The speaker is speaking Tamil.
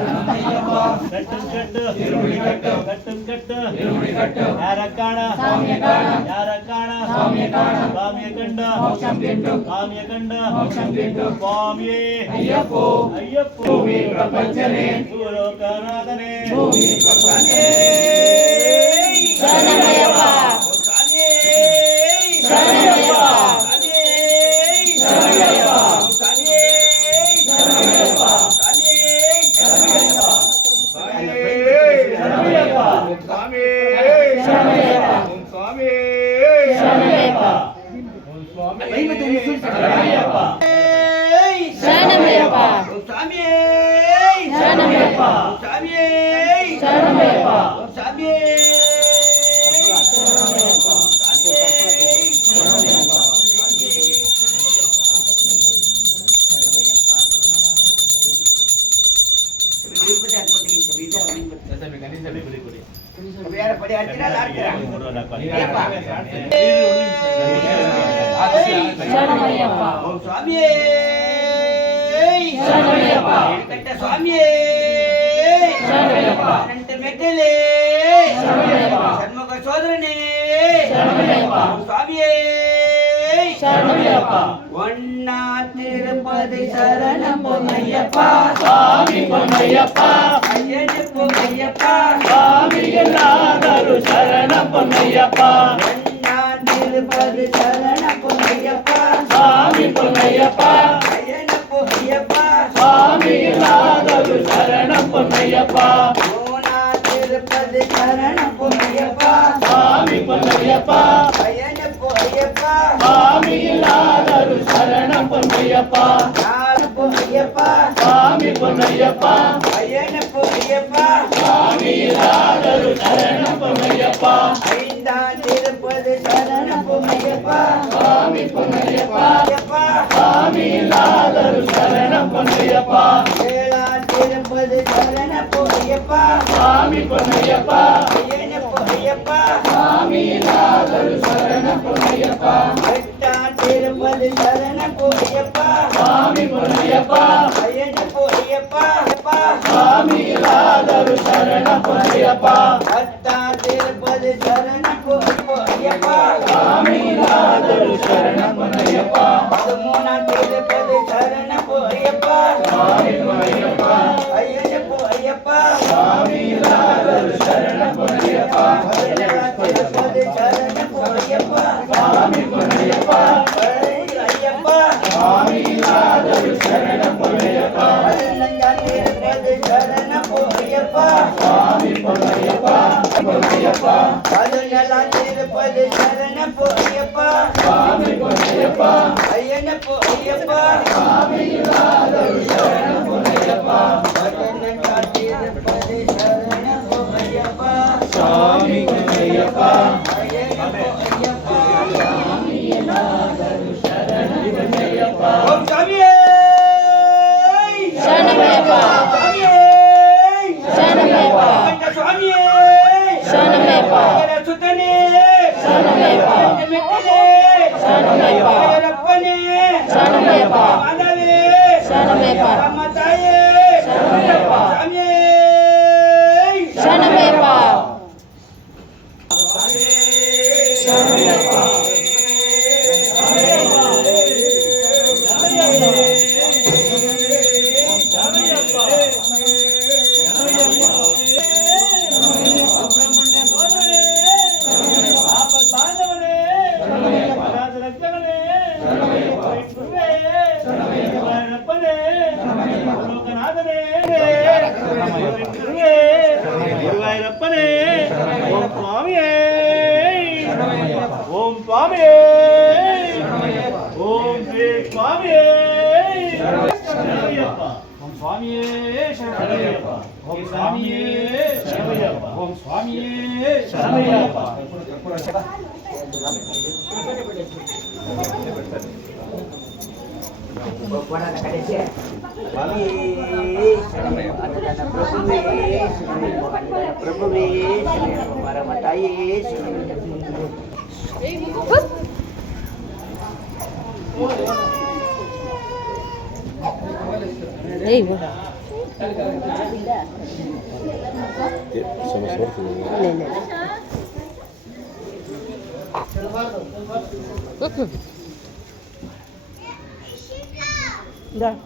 கட்டும் கட்டு கட்டும் கட்டு யாரக்கான யாரக்கான சுவாமிய கண்ட சுவாமிய கண்ட சுவாமியே ஐயப்போ ஐயப்போ பிரபஞ்சனே பூலோகநாதனே சுவாமியே சரணமய்யப்பா சுவாமியே சரணமய்யப்பா ஒன்னா திருப்பதி சரணம் பொன்னையப்பா சுவாமி பொன்னையப்பா ஐயனு பொன்னையப்பா சுவாமி எல்லாரும் சரணம் பொன்னையப்பா ஒன்னா திருப்பதி சரணம் பொன்னையப்பா சுவாமி பொன்னையப்பா ஐயனு பொன்னையப்பா சுவாமி எல்லாரும் சரணம் பொன்னையப்பா மூணா திருப்பதி சரணம் பொன்னையப்பா சுவாமி பொன்னையப்பா ஐயனு பொன்னையப்பா சுவாமி எல்லாரும் சரணம் பொன்னையப்பா நாலு பொன்னையப்பா சுவாமி பொன்னையப்பா ஐயனு பொன்னையப்பா சுவாமி எல்லாரும் சரணம் பொன்னையப்பா ஐந்தாம் திருப்பதி சரணம் பொன்னையப்பா சுவாமி பொன்னையப்பா சுவாமி எல்லாரும் சரணம் பொன்னையப்பா ஏழாம் திருப்பதி சரணம் பொன்னையப்பா சுவாமி பொன்னையப்பா ஐயனு பொன்னையப்பா சுவாமி எல்லாரும் சரணம் பொன்னையப்பா எட்டாம் திருப்பதி சரணம் பொன்னையப்பா சுவாமி பொன்னையப்பா ஐயனு பொன்னையப்பா சுவாமி எல்லாரும் சரணம் பொன்னையப்பா பத்தாம் திருப்பதி சரணம் பொன்னையப்பா சுவாமி எல்லாரும் சரணம் பொன்னையப்பா பதிமூணாம் திருப்பதி சரணம் பொன்னையப்பா சுவாமி பொன்னையப்பா ஐயனு பொன்னையப்பா சுவாமி எல்லாரும் சரணம் பொன்னையப்பா பதினேழாம் திருப்பதி சரணம் பொன்னையப்பா சுவாமி பொன்னையப்பா ஐயப்பா சுவாமி எல்லாரும் சரணம் பொன்னையப்பா பதினஞ்சாம் திருப்பதி சரணம் பொன்னையப்பா சுவாமி பொன்னையப்பா பொன்னையப்பா பதினேழாம் திருப்பதி சரணம் பொன்னையப்பா சுவாமி பொன்னையப்பா ஐயனு பொன்னையப்பா சுவாமி எல்லாரும் சரணம் பொன்னையப்பா பதினெட்டாம் திருப்பதி சரணம் பொன்னையப்பா சுவாமி பொன்னையப்பா ஐயனு பொன்னையப்பா சுவாமி எல்லாரும் சரணம் பொன்னையப்பா ஓம் சாமியே சரணமய்யப்பா சாமியே சரணமய்யப்பா சுவாமியே சரணமய்யப்பா சுத்தனே சரணமய்யப்பா மெட்டலே சரணமய்யப்பா ரப்பனே சரணமய்யப்பா மாதவே சரணமய்யப்பா அம்மதாயே சரணமய்யப்பா சாமியே சரணமய்யப்பா சரணமய்யப்பா ஓம் சுவாமியே ஓம் ஸ்ரீ சுவாமியே சரணமய்யப்பா ஓம் சுவாமியே சரணமய்யப்பா ஓம் சுவாமியே சரணமய்யப்பா ஓம் சுவாமியே சரணமய்யப்பா பிரபுவே பரமதாயே Да.